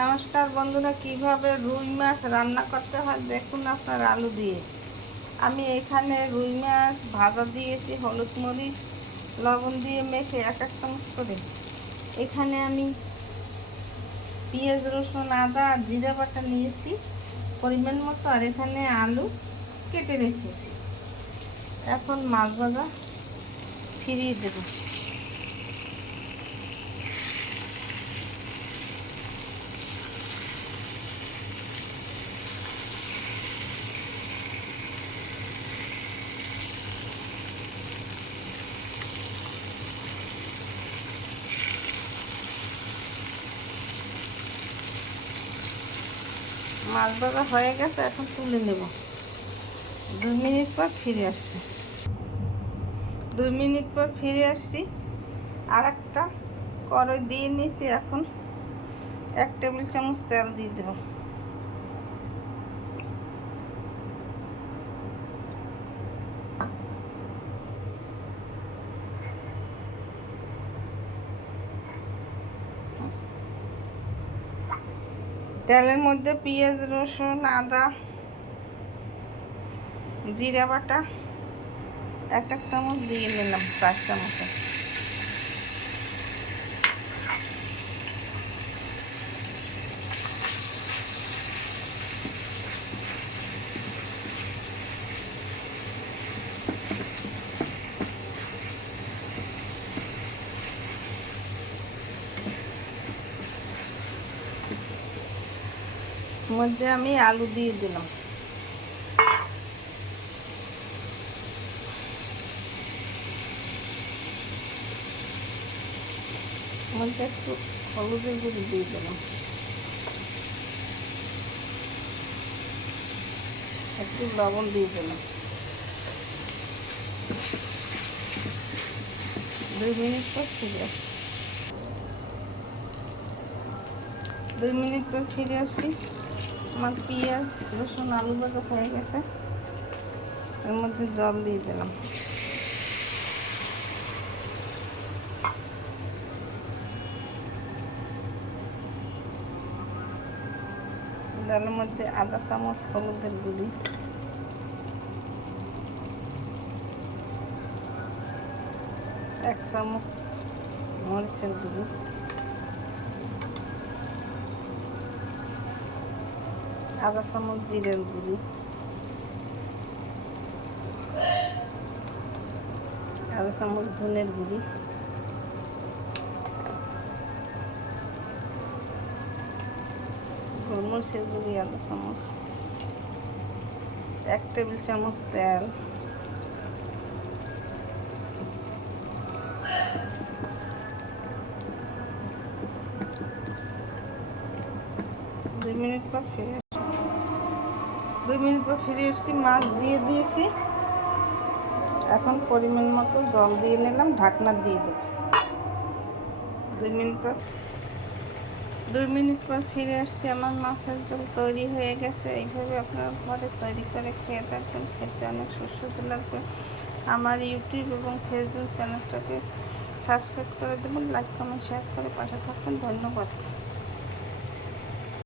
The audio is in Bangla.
নমস্কার বন্ধুরা, কিভাবে রুই মাছ রান্না করতে হয় দেখুন আপনার আলু দিয়ে। আমি এখানে রুই মাছ ভাজা দিয়েছি, হলুদ মরিচ লবণ দিয়ে মেখে এক এক চামচ করে। এখানে আমি পেঁয়াজ রসুন আদা আর জিরা বাটা নিয়েছি পরিমাণ মতো, আর এখানে আলু কেটে রেখেছি। এখন মাছ ভাজা ফিরিয়ে দেবো। মাছ ভাজা হয়ে গেছে, এখন তুলে নেব। 2 মিনিট পর ফিরে আসছি। 2 মিনিট পর ফিরে আসছি। আর একটা কড়াই দিয়ে নিয়েছি। এখন 1 টেবিল চামচ তেল দিয়ে দেব। তেলের মধ্যে পেঁয়াজ রসুন আদা জিরা বাটা 1 চামচ দিয়ে নিলাম, 4 চামচ। মধ্যে আমি আলু দিয়ে দিলাম। মধ্যে একটু হলুদের গুঁড়ি দিয়ে দিলাম, একটু লবণ দিয়ে দিলাম। 2 মিনিট পর ফিরে আসি। 2 মিনিট পর ফিরে আসি। আমার পেঁয়াজ রসুন আলু ভাজা হয়ে গেছে। এর মধ্যে জল দিয়ে দিলাম। ডালের মধ্যে আধা চামচ হলুদের গুঁড়ি, 1 চামচ মরিচের গুঁড়ি, আধা চামচ জিরের গুঁড়ি, আধা চামচ ধনের গুঁড়ি, গোলমরিচের গুঁড়ি আধা চামচ, 1 টেবিল চামচ তেল, দুই মিনিট পর ফিরে এসেছি। মাছ দিয়ে দিয়েছি। এখন পরিমাণ মতো জল দিয়ে নিলাম, ঢাকনা দিয়ে দেব। 2 মিনিট পর ফিরে আসছি। আমার মাছের ঝোল তৈরি হয়ে গেছে। এইভাবে আপনারা ঘরে তৈরি করে খেয়ে থাকবেন, খেতে অনেক সুস্বাদু লাগবে। আমার ইউটিউব এবং ফেসবুক চ্যানেলটাকে সাবস্ক্রাইব করে দেবেন, লাইক কমেন্ট শেয়ার করে পাশে থাকবেন। ধন্যবাদ।